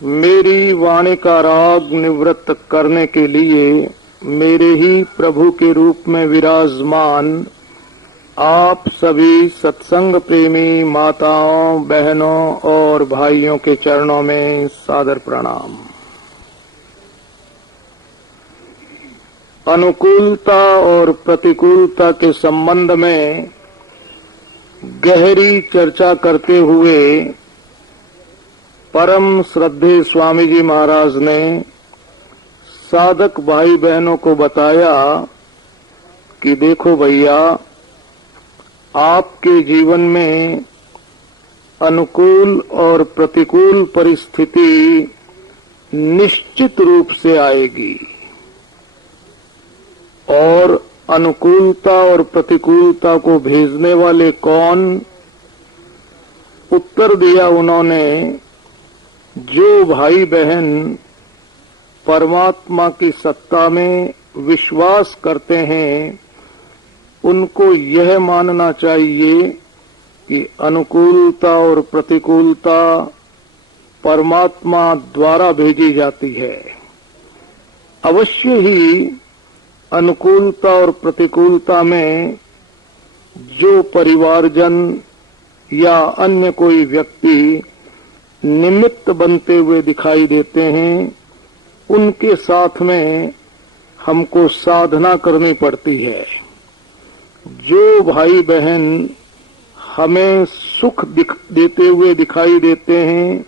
मेरी वाणी का राग निवृत्त करने के लिए मेरे ही प्रभु के रूप में विराजमान आप सभी सत्संग प्रेमी माताओं, बहनों और भाइयों के चरणों में सादर प्रणाम। अनुकूलता और प्रतिकूलता के संबंध में गहरी चर्चा करते हुए परम श्रद्धेय स्वामी जी महाराज ने साधक भाई बहनों को बताया कि देखो भैया, आपके जीवन में अनुकूल और प्रतिकूल परिस्थिति निश्चित रूप से आएगी और अनुकूलता और प्रतिकूलता को भेजने वाले कौन? उत्तर दिया उन्होंने, जो भाई बहन परमात्मा की सत्ता में विश्वास करते हैं उनको यह मानना चाहिए कि अनुकूलता और प्रतिकूलता परमात्मा द्वारा भेजी जाती है। अवश्य ही अनुकूलता और प्रतिकूलता में जो परिवारजन या अन्य कोई व्यक्ति निमित्त बनते हुए दिखाई देते हैं, उनके साथ में हमको साधना करनी पड़ती है। जो भाई बहन हमें सुख देते हुए दिखाई देते हैं,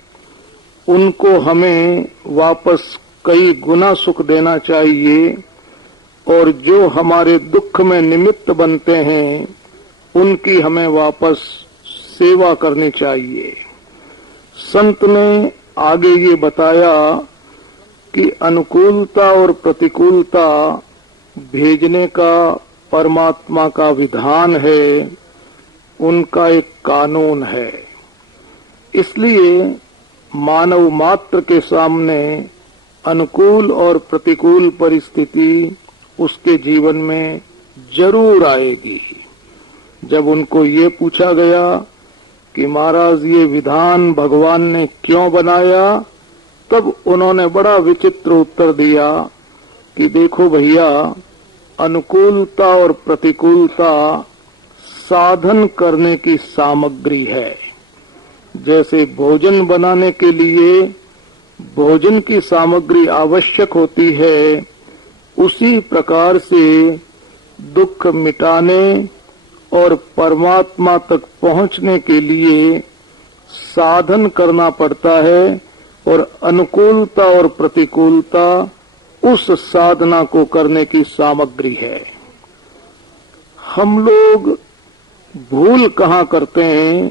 उनको हमें वापस कई गुना सुख देना चाहिए और जो हमारे दुख में निमित्त बनते हैं, उनकी हमें वापस सेवा करनी चाहिए। संत ने आगे ये बताया कि अनुकूलता और प्रतिकूलता भेजने का परमात्मा का विधान है, उनका एक कानून है। इसलिए मानव मात्र के सामने अनुकूल और प्रतिकूल परिस्थिति उसके जीवन में जरूर आएगी। जब उनको ये पूछा गया कि महाराज ये विधान भगवान ने क्यों बनाया, तब उन्होंने बड़ा विचित्र उत्तर दिया कि देखो भैया, अनुकूलता और प्रतिकूलता साधन करने की सामग्री है। जैसे भोजन बनाने के लिए भोजन की सामग्री आवश्यक होती है, उसी प्रकार से दुख मिटाने और परमात्मा तक पहुंचने के लिए साधन करना पड़ता है और अनुकूलता और प्रतिकूलता उस साधना को करने की सामग्री है। हम लोग भूल कहाँ करते हैं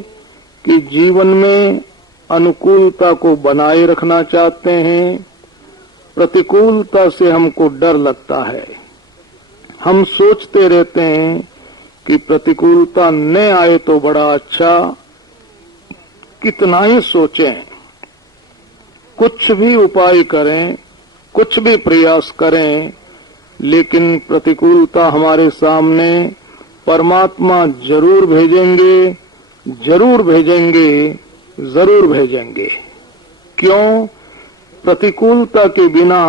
कि जीवन में अनुकूलता को बनाए रखना चाहते हैं, प्रतिकूलता से हमको डर लगता है। हम सोचते रहते हैं कि प्रतिकूलता न आए तो बड़ा अच्छा। कितना ही सोचें, कुछ भी उपाय करें, कुछ भी प्रयास करें, लेकिन प्रतिकूलता हमारे सामने परमात्मा जरूर भेजेंगे, जरूर भेजेंगे, जरूर भेजेंगे। क्यों? प्रतिकूलता के बिना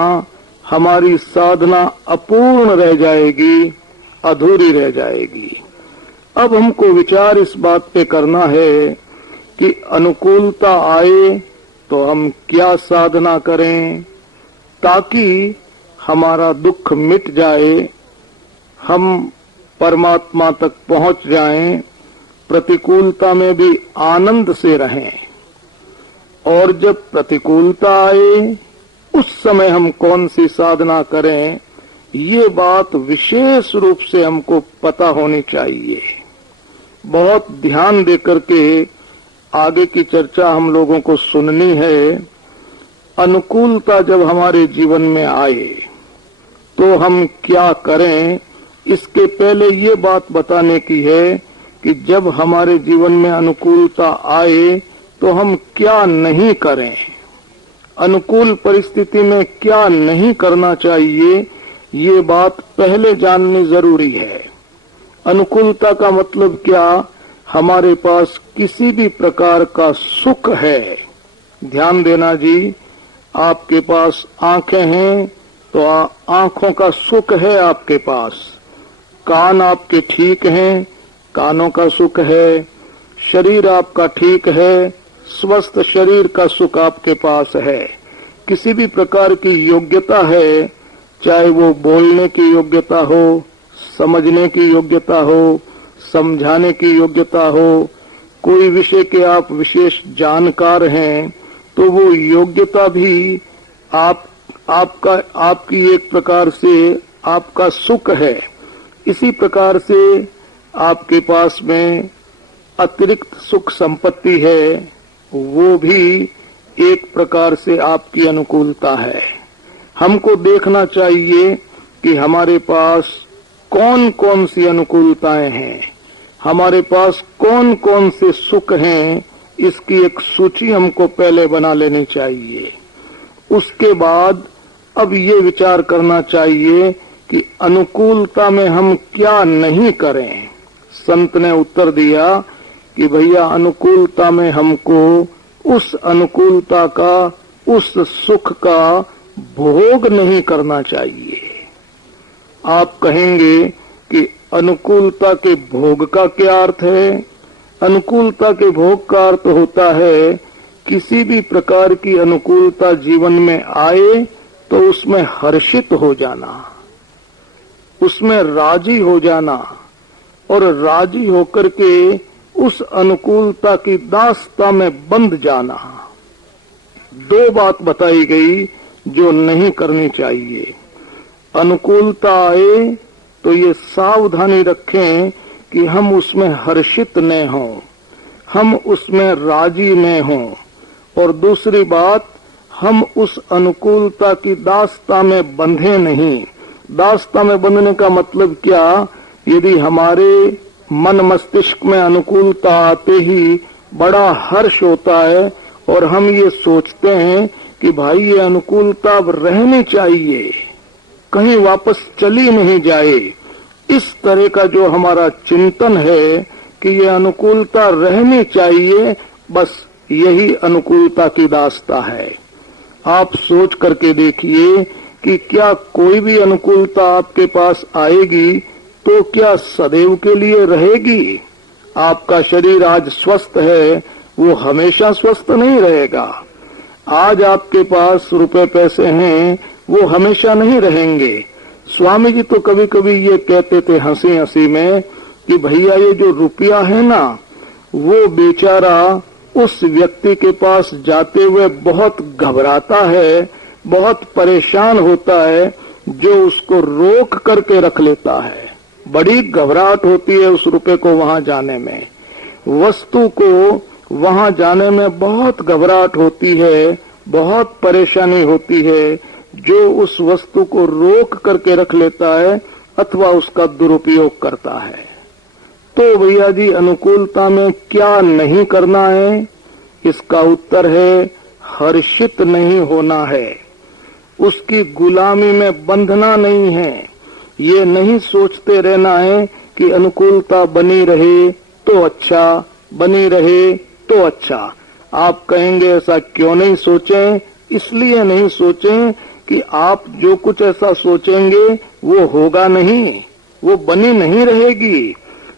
हमारी साधना अपूर्ण रह जाएगी, अधूरी रह जाएगी। अब हमको विचार इस बात पे करना है कि अनुकूलता आए तो हम क्या साधना करें ताकि हमारा दुख मिट जाए, हम परमात्मा तक पहुंच जाएं, प्रतिकूलता में भी आनंद से रहें। और जब प्रतिकूलता आए उस समय हम कौन सी साधना करें, ये बात विशेष रूप से हमको पता होनी चाहिए। बहुत ध्यान देकर के आगे की चर्चा हम लोगों को सुननी है। अनुकूलता जब हमारे जीवन में आए तो हम क्या करें, इसके पहले ये बात बताने की है कि जब हमारे जीवन में अनुकूलता आए तो हम क्या नहीं करें, अनुकूल परिस्थिति में क्या नहीं करना चाहिए, ये बात पहले जाननी जरूरी है। अनुकूलता का मतलब क्या? हमारे पास किसी भी प्रकार का सुख है। ध्यान देना जी, आपके पास आंखें हैं तो आंखों का सुख है आपके पास, कान आपके ठीक हैं, कानों का सुख है, शरीर आपका ठीक है, स्वस्थ शरीर का सुख आपके पास है। किसी भी प्रकार की योग्यता है, चाहे वो बोलने की योग्यता हो, समझने की योग्यता हो, समझाने की योग्यता हो, कोई विषय के आप विशेष जानकार हैं, तो वो योग्यता भी आपकी एक प्रकार से आपका सुख है। इसी प्रकार से आपके पास में अतिरिक्त सुख संपत्ति है, वो भी एक प्रकार से आपकी अनुकूलता है। हमको देखना चाहिए कि हमारे पास कौन कौन सी अनुकूलताएं हैं, हमारे पास कौन कौन से सुख हैं, इसकी एक सूची हमको पहले बना लेनी चाहिए। उसके बाद अब ये विचार करना चाहिए कि अनुकूलता में हम क्या नहीं करें। संत ने उत्तर दिया कि भैया अनुकूलता में हमको उस अनुकूलता का, उस सुख का भोग नहीं करना चाहिए। आप कहेंगे कि अनुकूलता के भोग का क्या अर्थ है? अनुकूलता के भोग का अर्थ होता है किसी भी प्रकार की अनुकूलता जीवन में आए तो उसमें हर्षित हो जाना, उसमें राजी हो जाना और राजी होकर के उस अनुकूलता की दास्ता में बंध जाना। दो बात बताई गई जो नहीं करनी चाहिए। अनुकूलता आए तो ये सावधानी रखें कि हम उसमें हर्षित न हों, हम उसमें राजी न हों। और दूसरी बात, हम उस अनुकूलता की दास्ता में बंधे नहीं। दास्ता में बंधने का मतलब क्या? यदि हमारे मन मस्तिष्क में अनुकूलता आते ही बड़ा हर्ष होता है और हम ये सोचते हैं कि भाई ये अनुकूलता अब रहनी चाहिए, कहीं वापस चली नहीं जाए, इस तरह का जो हमारा चिंतन है कि ये अनुकूलता रहनी चाहिए, बस यही अनुकूलता की दास्ता है। आप सोच करके देखिए कि क्या कोई भी अनुकूलता आपके पास आएगी तो क्या सदैव के लिए रहेगी? आपका शरीर आज स्वस्थ है, वो हमेशा स्वस्थ नहीं रहेगा। आज आपके पास रुपए पैसे हैं, वो हमेशा नहीं रहेंगे। स्वामी जी तो कभी कभी ये कहते थे हंसी हंसी में कि भैया ये जो रुपया है ना, वो बेचारा उस व्यक्ति के पास जाते हुए बहुत घबराता है, बहुत परेशान होता है, जो उसको रोक करके रख लेता है। बड़ी घबराहट होती है उस रुपए को वहां जाने में, वस्तु को वहां जाने में बहुत घबराहट होती है, बहुत परेशानी होती है। जो उस वस्तु को रोक करके रख लेता है अथवा उसका दुरुपयोग करता है। तो भैया जी अनुकूलता में क्या नहीं करना है? इसका उत्तर है हर्षित नहीं होना है, उसकी गुलामी में बंधना नहीं है। ये नहीं सोचते रहना है कि अनुकूलता बनी रहे तो अच्छा, बनी रहे तो अच्छा। आप कहेंगे ऐसा क्यों नहीं सोचें? इसलिए नहीं सोचें कि आप जो कुछ ऐसा सोचेंगे वो होगा नहीं, वो बनी नहीं रहेगी।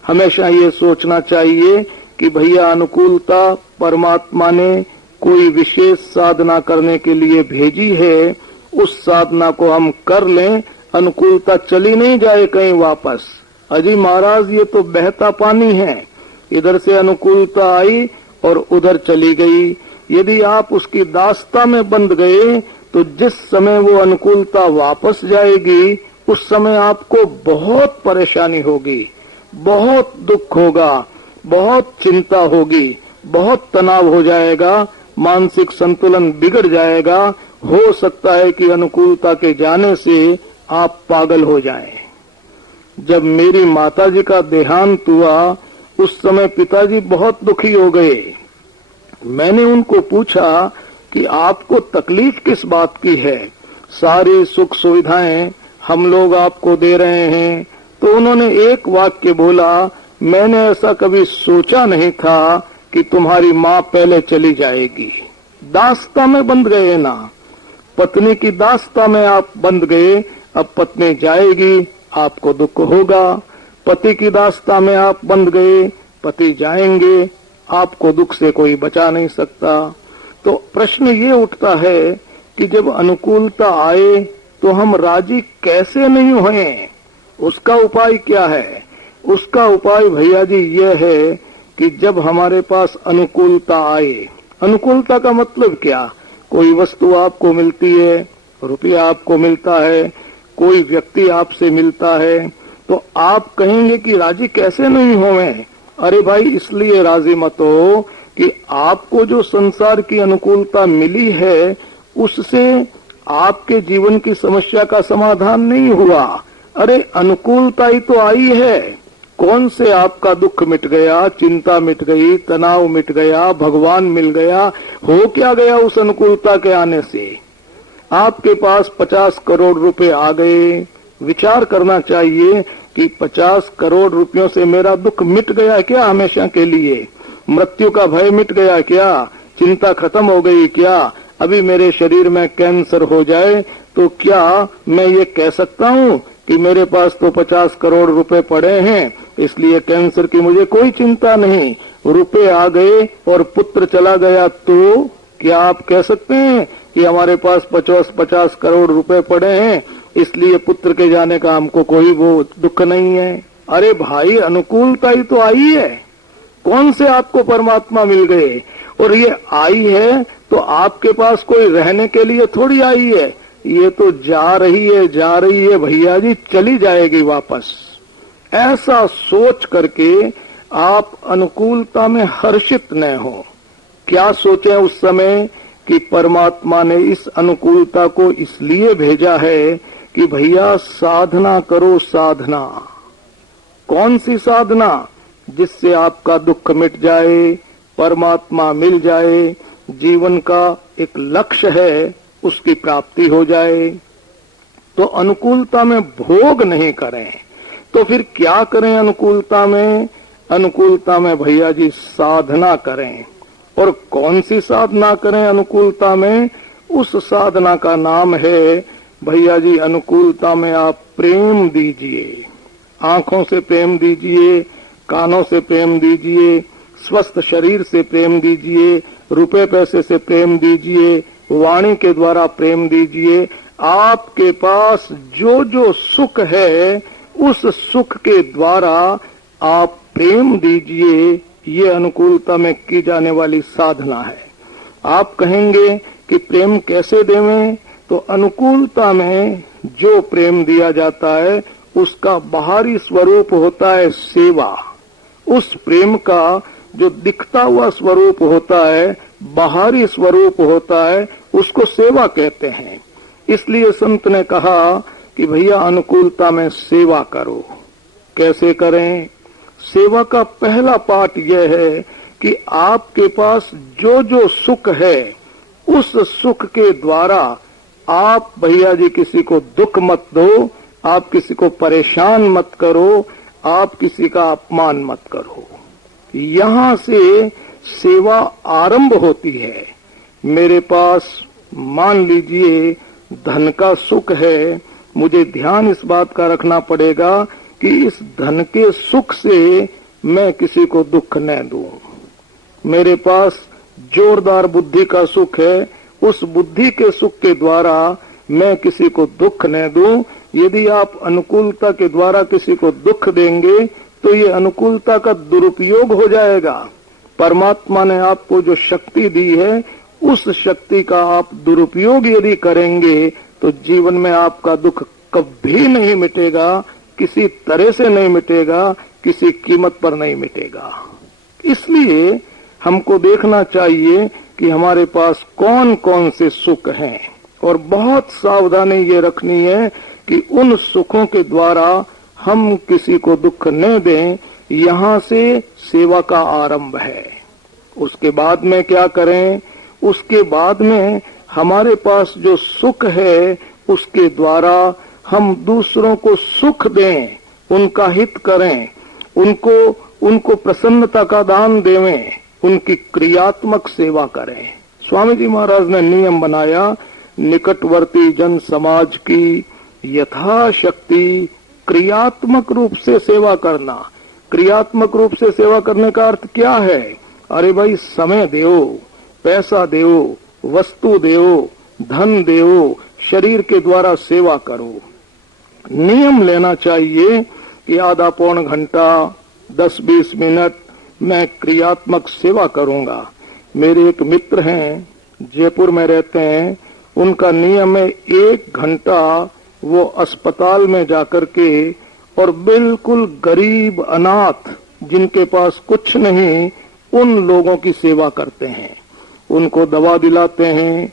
हमेशा ये सोचना चाहिए कि भैया अनुकूलता परमात्मा ने कोई विशेष साधना करने के लिए भेजी है, उस साधना को हम कर लें, अनुकूलता चली नहीं जाए कहीं वापस। अजी महाराज ये तो बहता पानी है, इधर से अनुकूलता आई और उधर चली गई। यदि आप उसकी दास्ता में बंध गए तो जिस समय वो अनुकूलता वापस जाएगी उस समय आपको बहुत परेशानी होगी, बहुत दुख होगा, बहुत चिंता होगी, बहुत तनाव हो जाएगा, मानसिक संतुलन बिगड़ जाएगा। हो सकता है कि अनुकूलता के जाने से आप पागल हो जाएं। जब मेरी माताजी का देहांत हुआ उस समय पिताजी बहुत दुखी हो गए। मैंने उनको पूछा कि आपको तकलीफ किस बात की है? सारी सुख सुविधाएं हम लोग आपको दे रहे हैं। तो उन्होंने एक वाक्य बोला, मैंने ऐसा कभी सोचा नहीं था कि तुम्हारी माँ पहले चली जाएगी। दास्ता में बंध गए ना। पत्नी की दास्ता में आप बंध गए, अब पत्नी जाएगी, आपको दुख होगा। पति की दास्ता में आप बंध गए, पति जाएंगे, आपको दुख से कोई बचा नहीं सकता। तो प्रश्न ये उठता है कि जब अनुकूलता आए तो हम राजी कैसे नहीं हुए? उसका उपाय क्या है? उसका उपाय भैया जी यह है कि जब हमारे पास अनुकूलता आए, अनुकूलता का मतलब क्या? कोई वस्तु आपको मिलती है, रुपया आपको मिलता है, कोई व्यक्ति आपसे मिलता है, तो आप कहेंगे कि राजी कैसे नहीं होवे? अरे भाई, इसलिए राजी मत हो कि आपको जो संसार की अनुकूलता मिली है उससे आपके जीवन की समस्या का समाधान नहीं हुआ। अरे अनुकूलता ही तो आई है। कौन से आपका दुख मिट गया, चिंता मिट गई, तनाव मिट गया, भगवान मिल गया? हो क्या गया उस अनुकूलता के आने से? आपके पास 50 करोड़ रुपए आ गए। विचार करना चाहिए कि 50 करोड़ रुपयों से मेरा दुख मिट गया क्या? हमेशा के लिए मृत्यु का भय मिट गया क्या? चिंता खत्म हो गई क्या? अभी मेरे शरीर में कैंसर हो जाए तो क्या मैं ये कह सकता हूँ कि मेरे पास तो 50 करोड़ रुपए पड़े हैं, इसलिए कैंसर की मुझे कोई चिंता नहीं? रुपए आ गए और पुत्र चला गया तो क्या आप कह सकते हैं कि हमारे पास 50 करोड़ रुपए पड़े हैं, इसलिए पुत्र के जाने का हमको कोई वो दुख नहीं है? अरे भाई, अनुकूलता ही तो आई है। कौन से आपको परमात्मा मिल गए? और ये आई है तो आपके पास कोई रहने के लिए थोड़ी आई है, ये तो जा रही है भैया जी, चली जाएगी वापस। ऐसा सोच करके आप अनुकूलता में हर्षित न हो। क्या सोचें उस समय कि परमात्मा ने इस अनुकूलता को इसलिए भेजा है कि भैया साधना करो, साधना। कौन सी साधना? जिससे आपका दुख मिट जाए, परमात्मा मिल जाए, जीवन का एक लक्ष्य है उसकी प्राप्ति हो जाए। तो अनुकूलता में भोग नहीं करें तो फिर क्या करें? अनुकूलता में, अनुकूलता में भैया जी साधना करें। और कौन सी साधना करें अनुकूलता में? उस साधना का नाम है भैया जी, अनुकूलता में आप प्रेम दीजिए। आंखों से प्रेम दीजिए, कानों से प्रेम दीजिए, स्वस्थ शरीर से प्रेम दीजिए, रुपए पैसे से प्रेम दीजिए, वाणी के द्वारा प्रेम दीजिए। आपके पास जो जो सुख है उस सुख के द्वारा आप प्रेम दीजिए। ये अनुकूलता में की जाने वाली साधना है। आप कहेंगे कि प्रेम कैसे देवें? तो अनुकूलता में जो प्रेम दिया जाता है उसका बाहरी स्वरूप होता है सेवा। उस प्रेम का जो दिखता हुआ स्वरूप होता है, बाहरी स्वरूप होता है, उसको सेवा कहते हैं। इसलिए संत ने कहा कि भैया अनुकूलता में सेवा करो। कैसे करें? सेवा का पहला पाठ यह है कि आपके पास जो जो सुख है उस सुख के द्वारा आप भैया जी किसी को दुख मत दो, आप किसी को परेशान मत करो, आप किसी का अपमान मत करो। यहाँ से सेवा आरंभ होती है। मेरे पास मान लीजिए धन का सुख है, मुझे ध्यान इस बात का रखना पड़ेगा कि इस धन के सुख से मैं किसी को दुख न दूं। मेरे पास जोरदार बुद्धि का सुख है, उस बुद्धि के सुख के द्वारा मैं किसी को दुख न दूं। यदि आप अनुकूलता के द्वारा किसी को दुख देंगे तो ये अनुकूलता का दुरुपयोग हो जाएगा। परमात्मा ने आपको जो शक्ति दी है उस शक्ति का आप दुरुपयोग यदि करेंगे तो जीवन में आपका दुख कभी नहीं मिटेगा, किसी तरह से नहीं मिटेगा, किसी कीमत पर नहीं मिटेगा। इसलिए हमको देखना चाहिए कि हमारे पास कौन कौन से सुख हैं और बहुत सावधानी ये रखनी है कि उन सुखों के द्वारा हम किसी को दुख न दें। यहाँ से सेवा का आरंभ है। उसके बाद में क्या करें? उसके बाद में हमारे पास जो सुख है उसके द्वारा हम दूसरों को सुख दें, उनका हित करें, उनको प्रसन्नता का दान देवें, उनकी क्रियात्मक सेवा करें। स्वामी जी महाराज ने नियम बनाया निकटवर्ती जन समाज की यथाशक्ति क्रियात्मक रूप से सेवा करना। क्रियात्मक रूप से सेवा करने का अर्थ क्या है? अरे भाई, समय देओ, पैसा देओ, वस्तु देओ, धन देओ, शरीर के द्वारा सेवा करो। नियम लेना चाहिए कि आधा पौन घंटा 10-20 मिनट मैं क्रियात्मक सेवा करूंगा। मेरे एक मित्र हैं, जयपुर में रहते हैं, उनका नियम है 1 घंटा वो अस्पताल में जाकर के और बिल्कुल गरीब अनाथ जिनके पास कुछ नहीं उन लोगों की सेवा करते हैं। उनको दवा दिलाते हैं,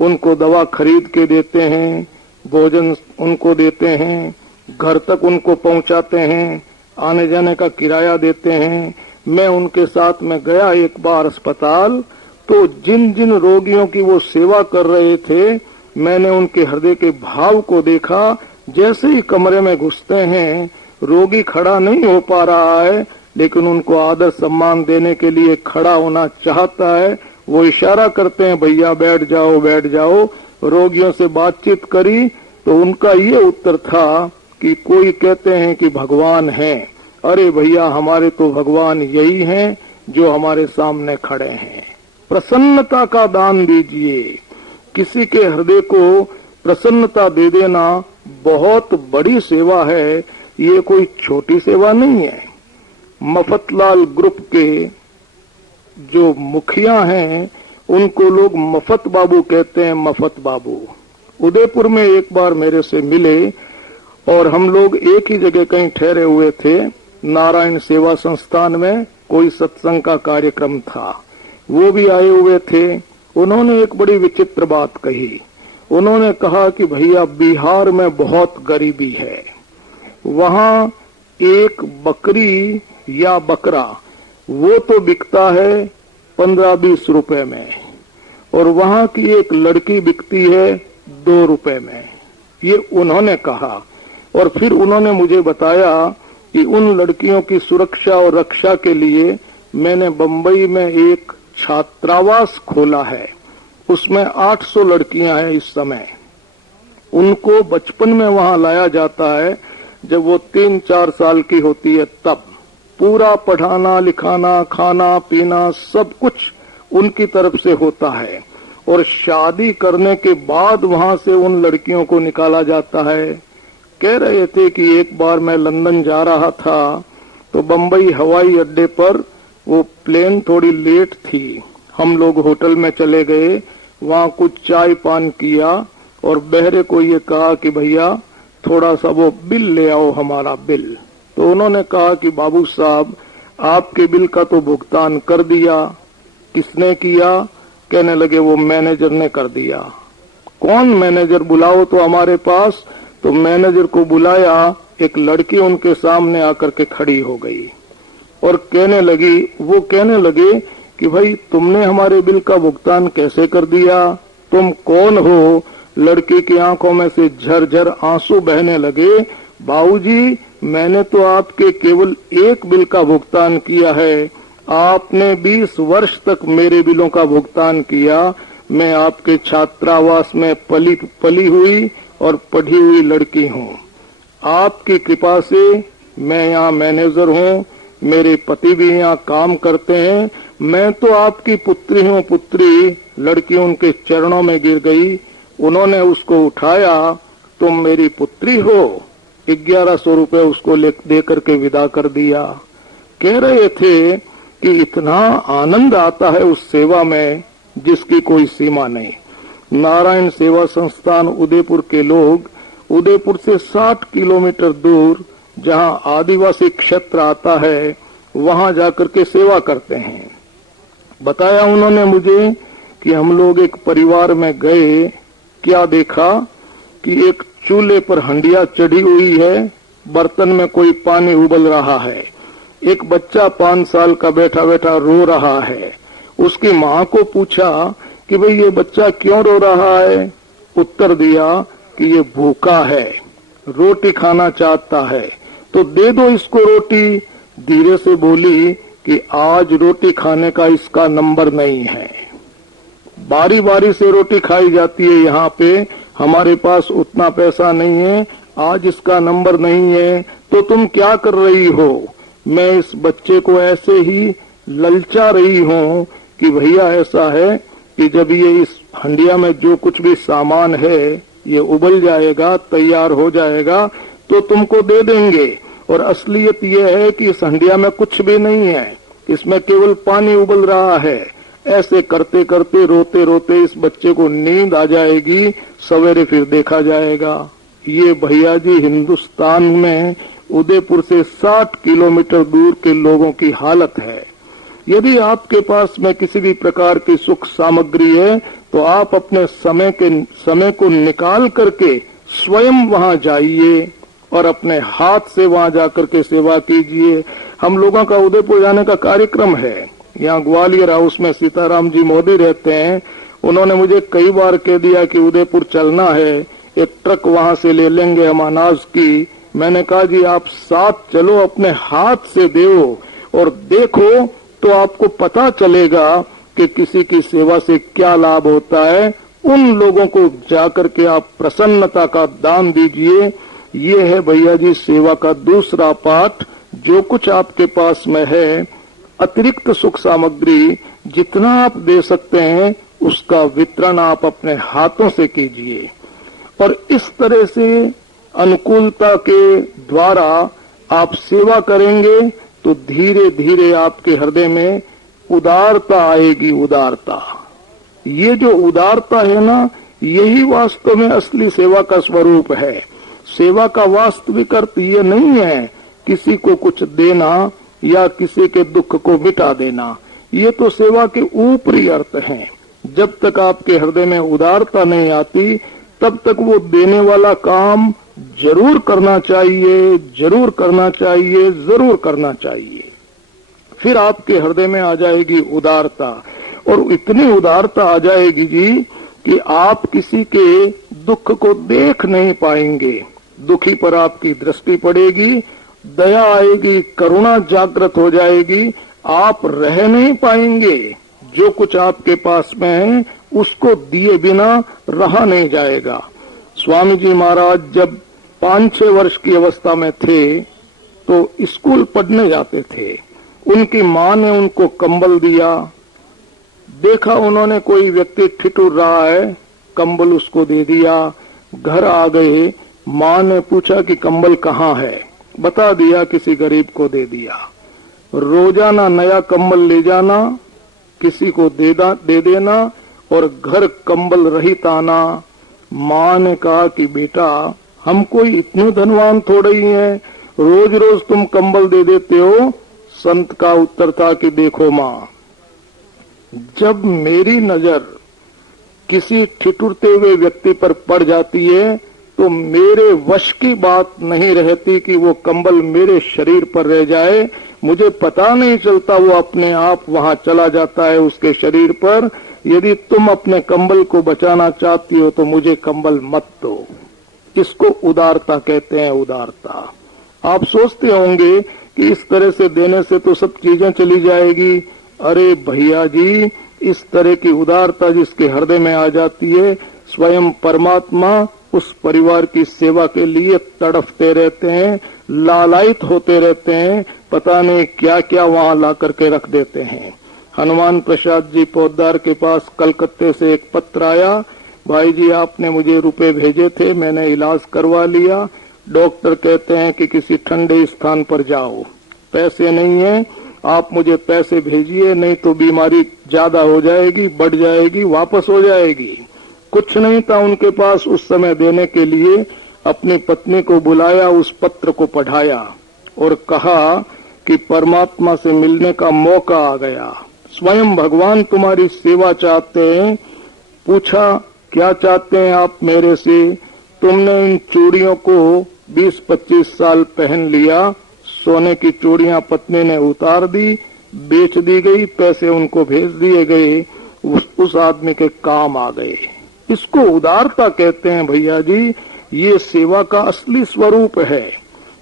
उनको दवा खरीद के देते हैं, भोजन उनको देते हैं, घर तक उनको पहुंचाते हैं, आने जाने का किराया देते हैं। मैं उनके साथ में गया एक बार अस्पताल, तो जिन जिन रोगियों की वो सेवा कर रहे थे, मैंने उनके हृदय के भाव को देखा। जैसे ही कमरे में घुसते हैं, रोगी खड़ा नहीं हो पा रहा है, लेकिन उनको आदर सम्मान देने के लिए खड़ा होना चाहता है। वो इशारा करते हैं, भैया बैठ जाओ, बैठ जाओ। रोगियों से बातचीत करी तो उनका ये उत्तर था कि कोई कहते हैं कि भगवान है। अरे भैया, हमारे तो भगवान यही हैं जो हमारे सामने खड़े हैं। प्रसन्नता का दान दीजिए। किसी के हृदय को प्रसन्नता दे देना बहुत बड़ी सेवा है, ये कोई छोटी सेवा नहीं है। मफतलाल ग्रुप के जो मुखिया हैं, उनको लोग मफत बाबू कहते हैं, मफत बाबू। उदयपुर में एक बार मेरे से मिले और हम लोग एक ही जगह कहीं ठहरे हुए थे। नारायण सेवा संस्थान में कोई सत्संग का कार्यक्रम था, वो भी आए हुए थे। उन्होंने एक बड़ी विचित्र बात कही। उन्होंने कहा कि भैया, बिहार में बहुत गरीबी है, वहाँ एक बकरी या बकरा वो तो बिकता है 15-20 रुपए में, और वहाँ की एक लड़की बिकती है 2 रुपए में। ये उन्होंने कहा। और फिर उन्होंने मुझे बताया कि उन लड़कियों की सुरक्षा और रक्षा के लिए मैंने बंबई में एक छात्रावास खोला है। उसमें 800 लड़कियां हैं इस समय। उनको बचपन में वहां लाया जाता है, जब वो 3-4 साल की होती है तब। पूरा पढ़ाना लिखाना खाना पीना सब कुछ उनकी तरफ से होता है, और शादी करने के बाद वहां से उन लड़कियों को निकाला जाता है। कह रहे थे कि एक बार मैं लंदन जा रहा था, तो बंबई हवाई अड्डे पर वो प्लेन थोड़ी लेट थी। हम लोग होटल में चले गए, वहाँ कुछ चाय पान किया और बहरे को ये कहा कि भैया थोड़ा सा वो बिल ले आओ, हमारा बिल। तो उन्होंने कहा कि बाबू साहब, आपके बिल का तो भुगतान कर दिया। किसने किया? कहने लगे वो मैनेजर ने कर दिया। कौन मैनेजर? बुलाओ तो हमारे पास। तो मैनेजर को बुलाया, एक लड़की उनके सामने आकर के खड़ी हो गई और वो कहने लगे कि भाई, तुमने हमारे बिल का भुगतान कैसे कर दिया? तुम कौन हो? लड़की की आंखों में से झरझर आंसू बहने लगे। बाबूजी, मैंने तो आपके केवल एक बिल का भुगतान किया है, आपने 20 वर्ष तक मेरे बिलों का भुगतान किया। मैं आपके छात्रावास में पली हुई और पढ़ी हुई लड़की हूँ। आपकी कृपा से मैं यहाँ मैनेजर हूँ, मेरे पति भी यहाँ काम करते हैं। मैं तो आपकी पुत्री हूँ, पुत्री। लड़की उनके चरणों में गिर गई। उन्होंने उसको उठाया, तुम मेरी पुत्री हो। 1100 रुपए उसको दे करके विदा कर दिया। कह रहे थे कि इतना आनंद आता है उस सेवा में जिसकी कोई सीमा नहीं। नारायण सेवा संस्थान उदयपुर के लोग उदयपुर से 60 किलोमीटर दूर, जहां आदिवासी क्षेत्र आता है, वहां जाकर के सेवा करते हैं। बताया उन्होंने मुझे कि हम लोग एक परिवार में गए, क्या देखा कि एक चूल्हे पर हंडिया चढ़ी हुई है, बर्तन में कोई पानी उबल रहा है। एक बच्चा 5 साल का बैठा बैठा रो रहा है। उसकी माँ को पूछा कि भाई ये बच्चा क्यों रो रहा है? उत्तर दिया कि ये भूखा है, रोटी खाना चाहता है, तो दे दो इसको रोटी। धीरे से बोली कि आज रोटी खाने का इसका नंबर नहीं है। बारी बारी से रोटी खाई जाती है यहाँ पे, हमारे पास उतना पैसा नहीं है, आज इसका नंबर नहीं है, तो तुम क्या कर रही हो? मैं इस बच्चे को ऐसे ही ललचा रही हूँ कि भैया ऐसा है कि जब ये इस हंडिया में जो कुछ भी सामान है ये उबल जाएगा, तैयार हो जाएगा, तो तुमको दे देंगे। और असलियत ये है कि इस हंडिया में कुछ भी नहीं है, इसमें केवल पानी उबल रहा है। ऐसे करते करते रोते रोते इस बच्चे को नींद आ जाएगी, सवेरे फिर देखा जाएगा। ये भैया जी हिंदुस्तान में उदयपुर से 60 किलोमीटर दूर के लोगों की हालत है। यदि आपके पास में किसी भी प्रकार की सुख सामग्री है तो आप अपने समय को निकाल करके स्वयं वहां जाइए और अपने हाथ से वहां जाकर के सेवा कीजिए। हम लोगों का उदयपुर जाने का कार्यक्रम है। यहाँ ग्वालियर हाउस में सीताराम जी मोदी रहते हैं, उन्होंने मुझे कई बार कह दिया कि उदयपुर चलना है, एक ट्रक वहां से ले लेंगे हम अनाज की। मैंने कहा जी आप साथ चलो, अपने हाथ से दो और देखो तो आपको पता चलेगा कि किसी की सेवा से क्या लाभ होता है। उन लोगों को जाकर के आप प्रसन्नता का दान दीजिए। ये है भैया जी सेवा का दूसरा पाठ। जो कुछ आपके पास में है अतिरिक्त सुख सामग्री जितना आप दे सकते हैं उसका वितरण आप अपने हाथों से कीजिए। और इस तरह से अनुकूलता के द्वारा आप सेवा करेंगे तो धीरे धीरे आपके हृदय में उदारता आएगी। उदारता, ये जो उदारता है ना, यही वास्तव में असली सेवा का स्वरूप है। सेवा का वास्तविक अर्थ ये नहीं है किसी को कुछ देना या किसी के दुख को मिटा देना, ये तो सेवा के ऊपरी अर्थ हैं। जब तक आपके हृदय में उदारता नहीं आती तब तक वो देने वाला काम जरूर करना चाहिए, जरूर करना चाहिए, जरूर करना चाहिए। फिर आपके हृदय में आ जाएगी उदारता, और इतनी उदारता आ जाएगी जी कि आप किसी के दुख को देख नहीं पाएंगे। दुखी पर आपकी दृष्टि पड़ेगी, दया आएगी, करुणा जागृत हो जाएगी, आप रह नहीं पाएंगे। जो कुछ आपके पास में है उसको दिए बिना रहा नहीं जाएगा। स्वामी जी महाराज जब 5-6 वर्ष की अवस्था में थे तो स्कूल पढ़ने जाते थे। उनकी माँ ने उनको कंबल दिया। देखा उन्होंने कोई व्यक्ति ठिठुर रहा है, कंबल उसको दे दिया। घर आ गए, माँ ने पूछा कि कंबल कहाँ है, बता दिया, किसी गरीब को दे दिया। रोजाना नया कंबल ले जाना, किसी को दे देना और घर कंबल रहित आना। माँ ने कहा कि बेटा हम कोई इतने धनवान थोड़े ही हैं, रोज रोज तुम कंबल दे देते हो। संत का उत्तर था कि देखो माँ, जब मेरी नजर किसी ठिठुरते हुए व्यक्ति पर पड़ जाती है तो मेरे वश की बात नहीं रहती कि वो कंबल मेरे शरीर पर रह जाए। मुझे पता नहीं चलता, वो अपने आप वहां चला जाता है उसके शरीर पर। यदि तुम अपने कंबल को बचाना चाहती हो तो मुझे कंबल मत दो। इसको उदारता कहते हैं, उदारता। आप सोचते होंगे कि इस तरह से देने से तो सब चीजें चली जाएगी। अरे भैया जी, इस तरह की उदारता जिसके हृदय में आ जाती है, स्वयं परमात्मा उस परिवार की सेवा के लिए तड़पते रहते हैं, लालायित होते रहते हैं, पता नहीं क्या क्या वहां ला करके रख देते हैं। हनुमान प्रसाद जी पोद्दार के पास कलकत्ते से एक पत्र आया, भाई जी आपने मुझे रुपए भेजे थे, मैंने इलाज करवा लिया, डॉक्टर कहते हैं कि किसी ठंडे स्थान पर जाओ, पैसे नहीं है, आप मुझे पैसे भेजिए, नहीं तो बीमारी ज्यादा हो जाएगी, बढ़ जाएगी, वापस हो जाएगी। कुछ नहीं था उनके पास उस समय देने के लिए। अपनी पत्नी को बुलाया, उस पत्र को पढ़ाया और कहा कि परमात्मा से मिलने का मौका आ गया, स्वयं भगवान तुम्हारी सेवा चाहते हैं। पूछा क्या चाहते हैं आप मेरे से? तुमने इन चूड़ियों को 20-25 साल पहन लिया, सोने की चूड़ियां पत्नी ने उतार दी, बेच दी गई, पैसे उनको भेज दिए गए, उस आदमी के काम आ गए। इसको उदारता कहते हैं भैया जी, ये सेवा का असली स्वरूप है।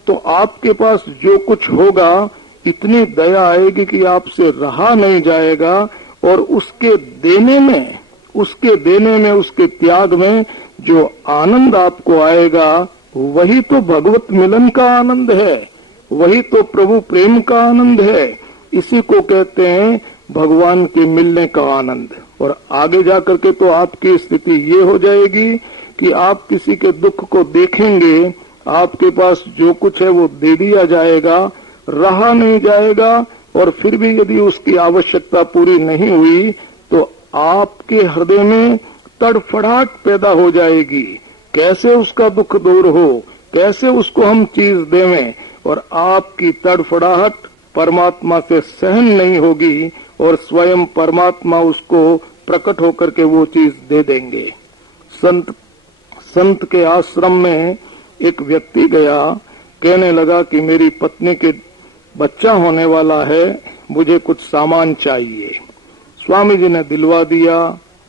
तो आपके पास जो कुछ होगा इतनी दया आएगी कि आपसे रहा नहीं जाएगा और उसके देने में उसके देने में, उसके त्याग में जो आनंद आपको आएगा, वही तो भगवत मिलन का आनंद है, वही तो प्रभु प्रेम का आनंद है। इसी को कहते हैं भगवान के मिलने का आनंद। और आगे जाकर के तो आपकी स्थिति ये हो जाएगी कि आप किसी के दुख को देखेंगे, आपके पास जो कुछ है वो दे दिया जाएगा, रहा नहीं जाएगा, और फिर भी यदि उसकी आवश्यकता पूरी नहीं हुई तो आपके हृदय में तड़फड़ाहट पैदा हो जाएगी। कैसे उसका दुख दूर हो, कैसे उसको हम चीज देवें, और आपकी तड़फड़ाहट परमात्मा से सहन नहीं होगी और स्वयं परमात्मा उसको प्रकट होकर के वो चीज दे देंगे। संत के आश्रम में एक व्यक्ति गया, कहने लगा कि मेरी पत्नी के बच्चा होने वाला है, मुझे कुछ सामान चाहिए। स्वामी जी ने दिलवा दिया।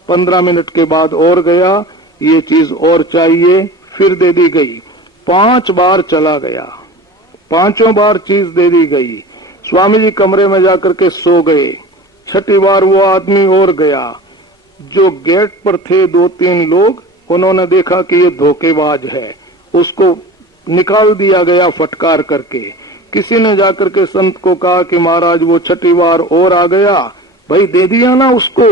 15 मिनट के बाद और गया, ये चीज और चाहिए, फिर दे दी गई। 5 बार चला गया, 5 बार चीज दे दी गई। स्वामी जी कमरे में जाकर के सो गए। 6ठी बार वो आदमी और गया। जो गेट पर थे 2-3 लोग, उन्होंने देखा कि ये धोखेबाज है, उसको निकाल दिया गया फटकार करके। किसी ने जाकर के संत को कहा कि महाराज वो 6ठी बार और आ गया, भाई दे दिया ना उसको?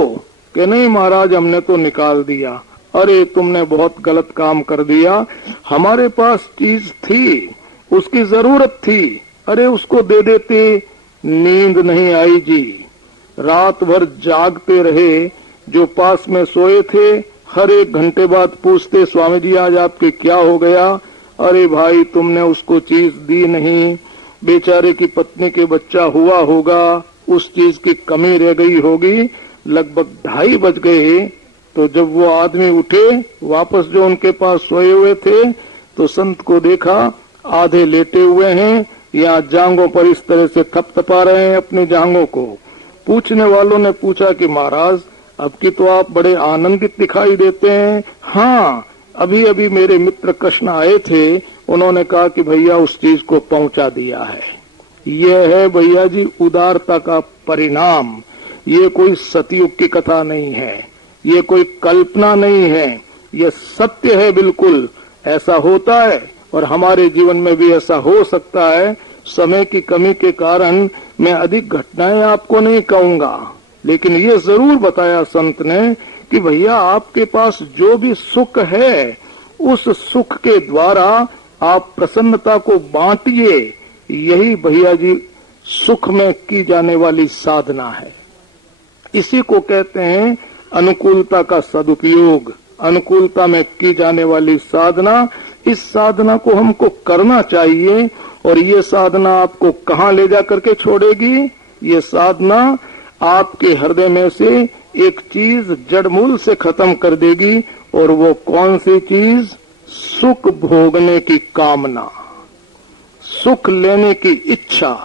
कि नहीं महाराज, हमने तो निकाल दिया। अरे तुमने बहुत गलत काम कर दिया, हमारे पास चीज थी, उसकी जरूरत थी, अरे उसको दे देते। नींद नहीं आई जी, रात भर जागते रहे। जो पास में सोए थे हर 1 घंटे बाद पूछते, स्वामी जी आज आपके क्या हो गया? अरे भाई तुमने उसको चीज दी नहीं, बेचारे की पत्नी के बच्चा हुआ होगा, उस चीज की कमी रह गई होगी। लगभग 2:30 बज गए। तो जब वो आदमी उठे वापस जो उनके पास सोए हुए थे, तो संत को देखा आधे लेटे हुए हैं, या जांघों पर इस तरह से थपथपा रहे हैं अपनी जांघों को। पूछने वालों ने पूछा कि महाराज अब की तो आप बड़े आनंदित दिखाई देते हैं। हाँ, अभी अभी मेरे मित्र कृष्ण आए थे, उन्होंने कहा कि भैया उस चीज को पहुंचा दिया है। यह है भैया जी उदारता का परिणाम। ये कोई सतयुग की कथा नहीं है, ये कोई कल्पना नहीं है, ये सत्य है। बिल्कुल ऐसा होता है और हमारे जीवन में भी ऐसा हो सकता है। समय की कमी के कारण मैं अधिक घटनाएं आपको नहीं कहूंगा, लेकिन ये जरूर बताया संत ने कि भैया आपके पास जो भी सुख है, उस सुख के द्वारा आप प्रसन्नता को बांटिए। यही भैया जी सुख में की जाने वाली साधना है। इसी को कहते हैं अनुकूलता का सदुपयोग, अनुकूलता में की जाने वाली साधना। इस साधना को हमको करना चाहिए। और ये साधना आपको कहाँ ले जाकर के छोड़ेगी? ये साधना आपके हृदय में से एक चीज जड़मूल से खत्म कर देगी। और वो कौन सी चीज? सुख भोगने की कामना, सुख लेने की इच्छा।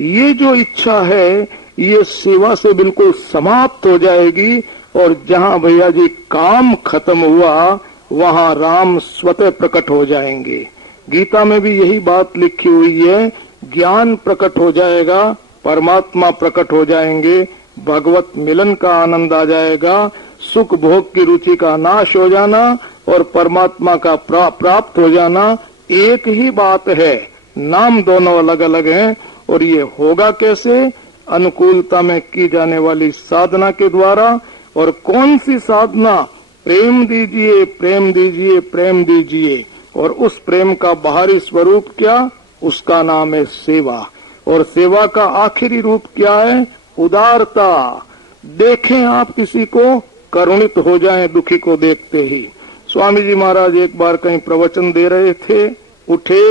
ये जो इच्छा है ये सेवा से बिल्कुल समाप्त हो जाएगी। और जहाँ भैया जी काम खत्म हुआ, वहाँ राम स्वतः प्रकट हो जाएंगे। गीता में भी यही बात लिखी हुई है, ज्ञान प्रकट हो जाएगा, परमात्मा प्रकट हो जाएंगे, भगवत मिलन का आनंद आ जाएगा, सुख भोग की रुचि का नाश हो जाना और परमात्मा का प्राप्त हो जाना। एक ही बात है, नाम दोनों अलग अलग हैं। और ये होगा कैसे? अनुकूलता में की जाने वाली साधना के द्वारा। और कौन सी साधना? प्रेम दीजिए, प्रेम दीजिए, प्रेम दीजिए। और उस प्रेम का बाहरी स्वरूप क्या? उसका नाम है सेवा। और सेवा का आखिरी रूप क्या है? उदारता। देखें आप किसी को, करुणित हो जाएं दुखी को देखते ही। स्वामी जी महाराज एक बार कहीं प्रवचन दे रहे थे, उठे,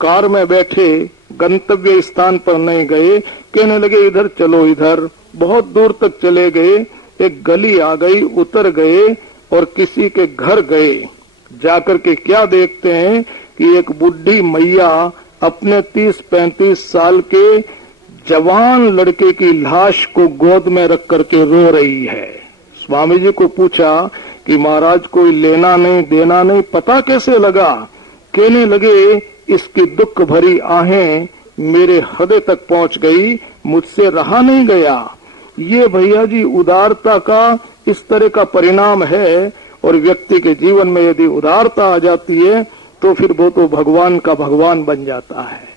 कार में बैठे, गंतव्य स्थान पर नहीं गए, कहने लगे इधर चलो इधर। बहुत दूर तक चले गए, एक गली आ गई, उतर गए और किसी के घर गए। जाकर के क्या देखते हैं कि एक बुढ़ी मैया अपने 30-35 साल के जवान लड़के की लाश को गोद में रख करके रो रही है। स्वामी जी को पूछा कि महाराज कोई लेना नहीं देना नहीं, पता कैसे लगा? कहने लगे इसकी दुख भरी आहें मेरे हृदय तक पहुंच गई, मुझसे रहा नहीं गया। ये भैया जी उदारता का इस तरह का परिणाम है। और व्यक्ति के जीवन में यदि उदारता आ जाती है तो फिर वो तो भगवान का भगवान बन जाता है।